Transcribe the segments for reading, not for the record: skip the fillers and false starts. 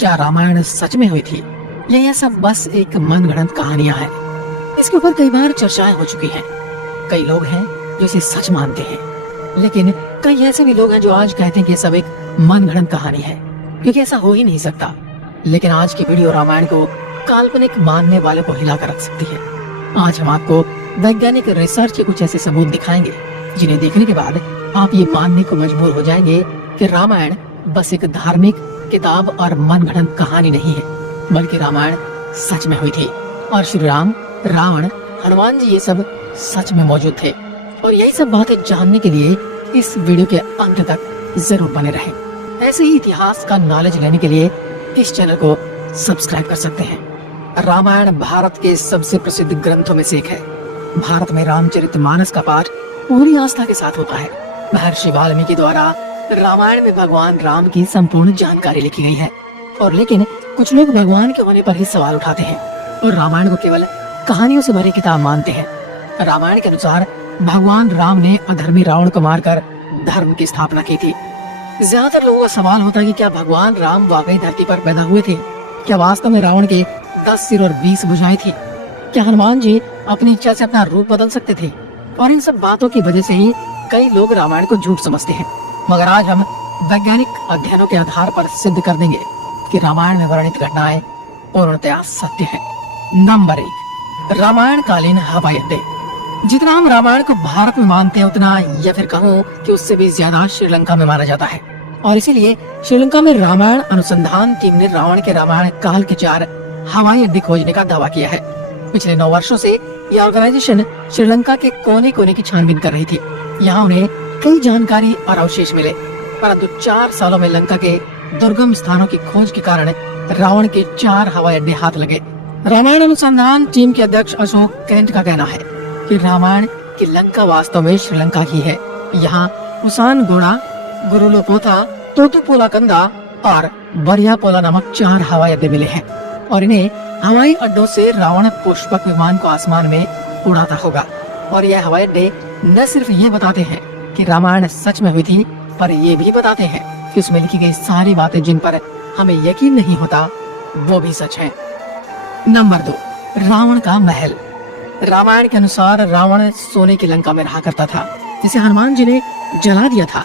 क्या रामायण सच में हुई थी या यह सब बस एक मनगढ़ंत कहानियां हैं? इसके ऊपर कई बार चर्चाएं हो चुकी हैं। कई लोग हैं जो इसे सच मानते हैं, लेकिन कई ऐसे भी लोग हैं जो आज कहते हैं कि सब एक मनगढ़ंत कहानी है, क्योंकि ऐसा हो ही नहीं सकता। लेकिन आज की वीडियो रामायण को काल्पनिक मानने वाले को हिला कर रख सकती है। आज हम आपको वैज्ञानिक रिसर्च के कुछ ऐसे सबूत दिखाएंगे जिन्हें देखने के बाद आप ये मानने को मजबूर हो जाएंगे कि रामायण बस एक धार्मिक किताब और मनगढ़ंत कहानी नहीं है, बल्कि रामायण सच में हुई थी और श्री राम, रावण, हनुमान जी ये सब सच में मौजूद थे। और यही सब बातें जानने के लिए इस वीडियो के अंत तक जरूर बने रहें। ऐसे ही इतिहास का नॉलेज लेने के लिए इस चैनल को सब्सक्राइब कर सकते हैं। रामायण भारत के सबसे प्रसिद्ध ग्रंथों में से एक है। भारत में रामचरितमानस का पाठ पूरी आस्था के साथ होता है। महर्षि वाल्मीकि द्वारा रामायण में भगवान राम की संपूर्ण जानकारी लिखी गई है। और लेकिन कुछ लोग भगवान के होने पर ही सवाल उठाते हैं और रामायण को केवल कहानियों से भरी किताब मानते हैं। रामायण के अनुसार भगवान राम ने अधर्मी रावण को मारकर धर्म की स्थापना की थी। ज्यादातर लोगों का सवाल होता है कि क्या भगवान राम वाकई धरती पर पैदा हुए थे? क्या वास्तव में रावण के 10 सिर और 20 भुजाएं थी? क्या हनुमान जी अपनी इच्छा से अपना रूप बदल सकते थे? और इन सब बातों की वजह से ही कई लोग रामायण को झूठ समझते हैं। मगर आज हम वैज्ञानिक अध्ययनों के आधार पर सिद्ध कर देंगे कि रामायण में वर्णित घटनाएं पूर्णतया सत्य है। नंबर 1, रामायण कालीन हवाई अड्डे। जितना हम रामायण को भारत में मानते हैं, उतना या फिर कहूँ कि उससे भी ज्यादा श्रीलंका में माना जाता है। और इसीलिए श्रीलंका में रामायण अनुसंधान टीम ने रावण के रामायण काल के 4 हवाई अड्डे खोजने का दावा किया है। पिछले 9 वर्षों से यह ऑर्गेनाइजेशन श्रीलंका के कोने कोने की छानबीन कर रही थी। यहाँ उन्हें कई जानकारी और अवशेष मिले, परंतु 4 सालों में लंका के दुर्गम स्थानों की खोज के कारण रावण के 4 हवाई अड्डे हाथ लगे। रामायण अनुसंधान टीम के अध्यक्ष अशोक कैंट का कहना है कि रामायण की लंका वास्तव में श्रीलंका ही है। यहाँ उसान गोड़ा, गुरुलोपोथा, तोतुपोला कंदा और बरियापोला नामक 4 हवाई अड्डे मिले हैं और इन्हें हवाई अड्डों से रावण पुष्पक विमान को आसमान में उड़ाता होगा। और यह हवाई अड्डे न सिर्फ ये बताते हैं कि रामायण सच में हुई थी, पर ये भी बताते हैं कि उसमें लिखी गई सारी बातें जिन पर हमें यकीन नहीं होता, वो भी सच है। नंबर 2, रावण का महल। रामायण के अनुसार रावण सोने की लंका में रहा करता था, जिसे हनुमान जी ने जला दिया था।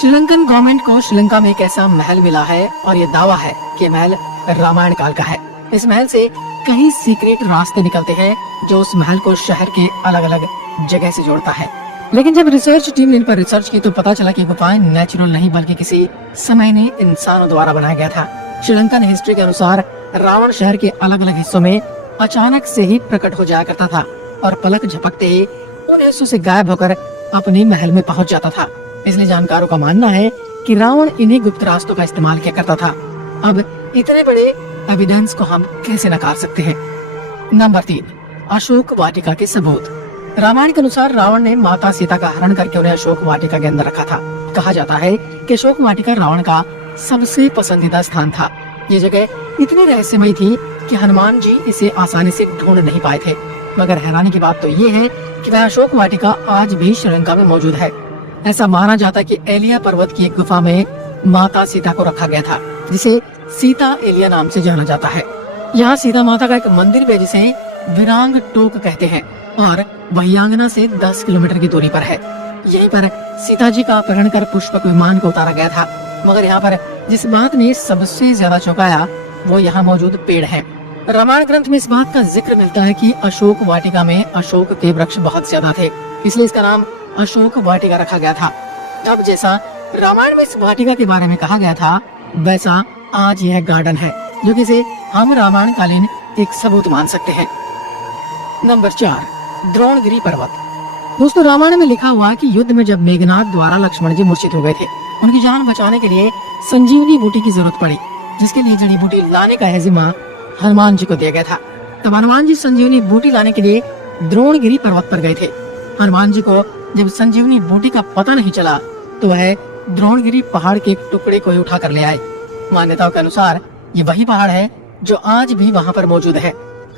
श्रीलंकन गवर्नमेंट को श्रीलंका में एक ऐसा महल मिला है और ये दावा है कि महल रामायण काल का है। इस महल से कई सीक्रेट रास्ते निकलते हैं जो उस महल को शहर के अलग अलग जगह से जोड़ता है। लेकिन जब रिसर्च टीम ने इन पर रिसर्च की तो पता चला कि गुफाएं नेचुरल नहीं बल्कि किसी समय ने इंसानों द्वारा बनाया गया था। श्रीलंकन हिस्ट्री के अनुसार रावण शहर के अलग अलग हिस्सों में अचानक से ही प्रकट हो जाया करता था और पलक झपकते ही उन हिस्सों से गायब होकर अपने महल में पहुंच जाता था। इसलिए जानकारों का मानना है कि रावण इन्हीं गुप्त रास्तों का इस्तेमाल किया करता था। अब इतने बड़े एविडेंस को हम कैसे नकार सकते हैं? नंबर 3, अशोक वाटिका के सबूत। रामायण के अनुसार रावण ने माता सीता का हरण करके उन्हें अशोक वाटिका के अंदर रखा था। कहा जाता है कि अशोक वाटिका रावण का सबसे पसंदीदा स्थान था। ये जगह इतनी रहस्यमयी थी कि हनुमान जी इसे आसानी से ढूंढ नहीं पाए थे। मगर हैरानी की बात तो ये है कि वह अशोक वाटिका आज भी श्रीलंका में मौजूद है। ऐसा माना जाता है कि एलिया पर्वत की एक गुफा में माता सीता को रखा गया था, जिसे सीता एलिया नाम से जाना जाता है। यहाँ सीता माता का एक मंदिर भी है जिसे विरांग टोक कहते हैं और वहियांगना से 10 किलोमीटर की दूरी पर है। यहीं पर सीता जी का अपहरण कर पुष्पक विमान को उतारा गया था। मगर यहाँ पर जिस बात ने सबसे ज्यादा चौंकाया वो यहाँ मौजूद पेड़ है। रामायण ग्रंथ में इस बात का जिक्र मिलता है कि अशोक वाटिका में अशोक के वृक्ष बहुत ज्यादा थे, इसलिए इसका नाम अशोक वाटिका रखा गया था। अब जैसा रामायण में इस वाटिका के बारे में कहा गया था, वैसा आज यह गार्डन है, जो कि इसे हम रामायण कालीन एक सबूत मान सकते हैं। नंबर 4, द्रोणगिरी पर्वत। दोस्तों, रामायण में लिखा हुआ है कि युद्ध में जब मेघनाद द्वारा लक्ष्मण जी मूर्छित हो गए थे, उनकी जान बचाने के लिए संजीवनी बूटी की जरूरत पड़ी, जिसके लिए जड़ी बूटी लाने का है जिम्मा हनुमान जी को दिया गया था। तब हनुमान जी संजीवनी बूटी लाने के लिए द्रोणगिरी पर्वत पर गए थे। हनुमान जी को जब संजीवनी बूटी का पता नहीं चला तो वह द्रोणगिरी पहाड़ के एक टुकड़े को ही उठा कर ले आए। मान्यताओं के अनुसार ये वही पहाड़ है जो आज भी वहाँ पर मौजूद है।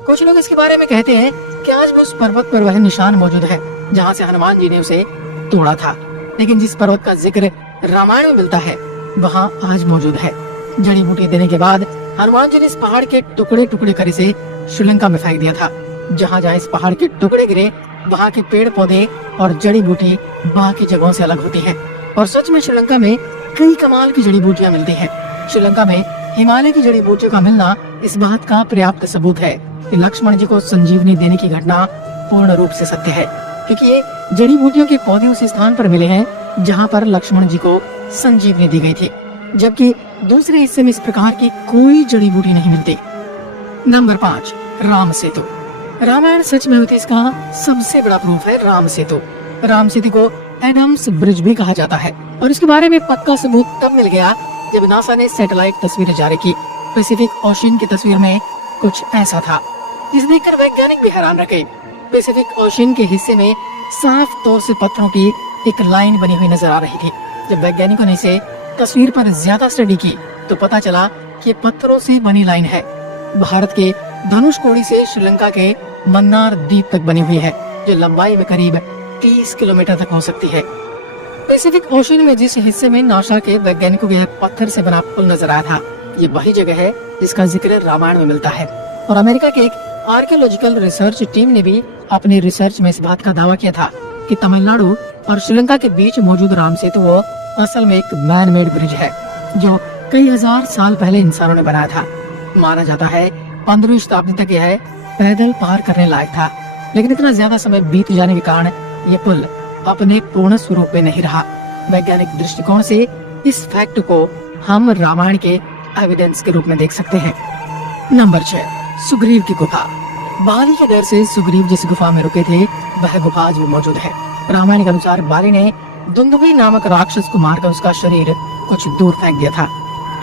कुछ लोग इसके बारे में कहते हैं कि आज भी उस पर्वत पर वह निशान मौजूद है जहाँ से हनुमान जी ने उसे तोड़ा था। लेकिन जिस पर्वत का जिक्र रामायण में मिलता है वहाँ आज मौजूद है। जड़ी बूटी देने के बाद हनुमान जी ने इस पहाड़ के टुकड़े टुकड़े कर इसे श्रीलंका में फेंक दिया था। जहाँ जहाँ इस पहाड़ के टुकड़े गिरे वहाँ के पेड़ पौधे और जड़ी बूटी बाकी जगहों से अलग होती हैं। और सच में श्रीलंका में कई कमाल की जड़ी बूटियाँ मिलती हैं। श्रीलंका में हिमालय की जड़ी बूटियों का मिलना इस बात का पर्याप्त सबूत है कि लक्ष्मण जी को संजीवनी देने की घटना पूर्ण रूप से सत्य है, क्योंकि ये जड़ी बूटियों के पौधे उस स्थान पर मिले हैं जहाँ पर लक्ष्मण जी को संजीवनी दी गई थी, जबकि दूसरे हिस्से में इस प्रकार की कोई जड़ी बूटी नहीं मिलती। नंबर 5, राम सेतु। रामायण सच में होती इसका सबसे बड़ा प्रूफ है राम सेतु। राम सेतु को एडम्स ब्रिज भी कहा जाता है और इसके बारे में पक्का सबूत तब मिल गया जब नासा ने सैटेलाइट तस्वीरें जारी की। पैसिफिक ओशियन की तस्वीर में कुछ ऐसा था जिसे देखकर वैज्ञानिक भी हैरान रह गए। पैसिफिक ओशियन के हिस्से में साफ तौर से पत्थरों की एक लाइन बनी हुई नजर आ रही थी। जब वैज्ञानिकों ने इसे तस्वीर पर ज्यादा स्टडी की तो पता चला कि पत्थरों से बनी लाइन है। भारत के धनुषकोडी से श्रीलंका के मन्नार द्वीप तक बनी हुई है, जो लंबाई में करीब 30 किलोमीटर तक हो सकती है। पैसिफिक ओशियन में जिस हिस्से में नासा के वैज्ञानिकों के पत्थर से बना पुल नजर आया था, ये वही जगह है जिसका जिक्र रामायण में मिलता है। और अमेरिका के एक आर्कियोलॉजिकल रिसर्च टीम ने भी अपनी रिसर्च में इस बात का दावा किया था कि तमिलनाडु और श्रीलंका के बीच मौजूद राम सेतु वो असल में एक मैन मेड ब्रिज है, जो कई हजार साल पहले इंसानों ने बनाया था। माना जाता है 15वीं शताब्दी तक यह पैदल पार करने लायक था, लेकिन इतना ज्यादा समय बीत जाने के कारण ये पुल अपने पूर्ण स्वरूप में नहीं रहा। वैज्ञानिक दृष्टिकोण से इस फैक्ट को हम रामायण के एविडेंस के रूप में देख सकते हैं। नंबर 6, सुग्रीव की गुफा। बाली के डर से सुग्रीव जिस गुफा में रुके थे वह गुफा आज भी मौजूद है। रामायण के अनुसार बाली ने दुंदुभी नामक राक्षस को मारकर उसका शरीर कुछ दूर फेंक दिया था।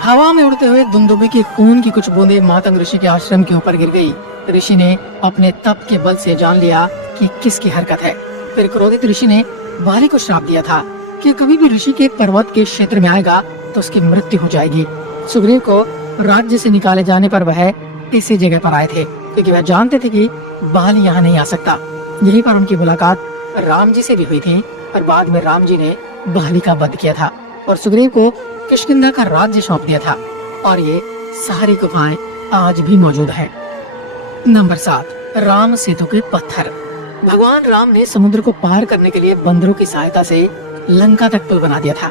हवा में उड़ते हुए दुंदुभी के खून की कुछ बूंदें मातंग ऋषि के आश्रम के ऊपर गिर गई। ऋषि ने अपने तप के बल से जान लिया कि किसकी हरकत है। फिर क्रोधित ऋषि ने बाली को श्राप दिया था कि कभी भी ऋषि के पर्वत के क्षेत्र में आएगा तो उसकी मृत्यु हो जाएगी। सुग्रीव को राज्य से निकाले जाने पर वह इसी जगह पर आए थे, क्योंकि वह जानते थे कि बाली यहाँ नहीं आ सकता। यहीं पर उनकी मुलाकात राम जी से भी हुई थी और बाद में राम जी ने बाली का वध किया था और सुग्रीव को किष्किंधा का राज्य सौंप दिया था। और ये सारी गुफाएं आज भी मौजूद है। नंबर 7, राम सेतु के पत्थर। भगवान राम ने समुद्र को पार करने के लिए बंदरों की सहायता से लंका तक पुल बना दिया था।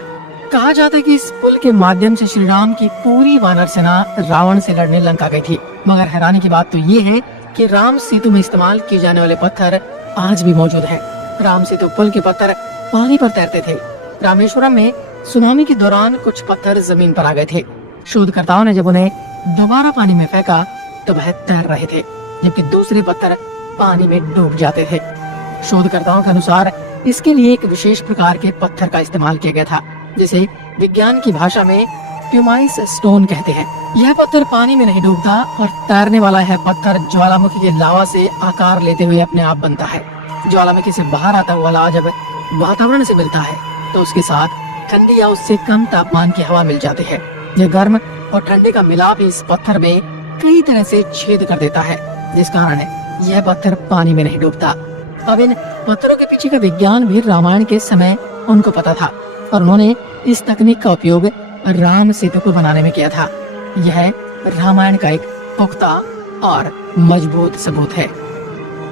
कहा जाता है कि इस पुल के माध्यम से श्री राम की पूरी वानर सेना रावण से लड़ने लंका गई थी। मगर हैरानी की बात तो ये है कि राम सेतु में इस्तेमाल किए जाने वाले पत्थर आज भी मौजूद है। राम सेतु पुल के पत्थर पानी पर तैरते थे। रामेश्वरम में सुनामी के दौरान कुछ पत्थर जमीन पर आ गए थे। शोधकर्ताओं ने जब उन्हें दोबारा पानी में फेंका तो वह तैर रहे थे, जबकि दूसरे पत्थर पानी में डूब जाते थे। शोधकर्ताओं के अनुसार इसके लिए एक विशेष प्रकार के पत्थर का इस्तेमाल किया गया था, जिसे विज्ञान की भाषा में प्यूमाइस स्टोन कहते हैं। यह पत्थर पानी में नहीं डूबता और तैरने वाला है पत्थर ज्वालामुखी के लावा से आकार लेते हुए अपने आप बनता है। ज्वालामुखी से बाहर आता हुआ लावा जब वातावरण से मिलता है तो उसके साथ ठंडी या उससे कम तापमान की हवा मिल जाती है। यह गर्म और ठंडे का मिलाप इस पत्थर में कई तरह से छेद कर देता है, जिस कारण यह पत्थर पानी में नहीं डूबता। अब इन पत्थरों के पीछे का विज्ञान भी रामायण के समय उनको पता था और उन्होंने इस तकनीक का उपयोग राम सेतु को बनाने में किया था। यह रामायण का एक पुख्ता और मजबूत सबूत है।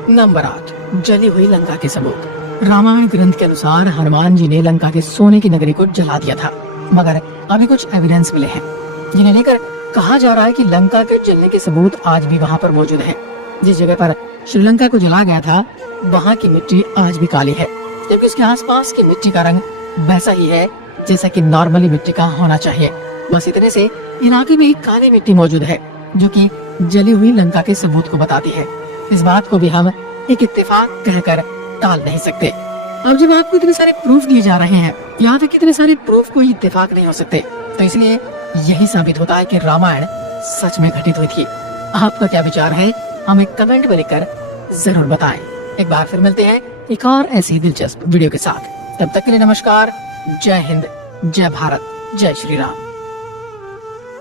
नंबर 8, जली हुई लंका के सबूत। रामायण ग्रंथ के अनुसार हनुमान जी ने लंका के सोने की नगरी को जला दिया था, मगर अभी कुछ एविडेंस मिले हैं जिन्हें लेकर कहा जा रहा है कि लंका के जलने के सबूत आज भी वहाँ पर मौजूद है। जिस जगह पर श्रीलंका को जला गया था वहाँ की मिट्टी आज भी काली है, जबकि उसके आसपास की मिट्टी का रंग वैसा ही है जैसा कि नॉर्मली मिट्टी का होना चाहिए। बस इतने से इलाके में एक काली मिट्टी मौजूद है जो कि जली हुई लंका के सबूत को बताती है। इस बात को भी हम एक इत्तेफाक कहकर टाल नहीं सकते। अब जब आपको इतने सारे प्रूफ दिए जा रहे हैं, यहाँ तक इतने सारे प्रूफ कोई इत्तेफाक नहीं हो सकते, तो इसलिए यही साबित होता है कि रामायण सच में घटित हुई थी। आपका क्या विचार है हमें कमेंट में लिखकर जरूर बताएं। एक बार फिर मिलते हैं एक और ऐसी दिलचस्प वीडियो के साथ। तब तक के लिए नमस्कार। जय हिंद, जय भारत, जय श्री राम।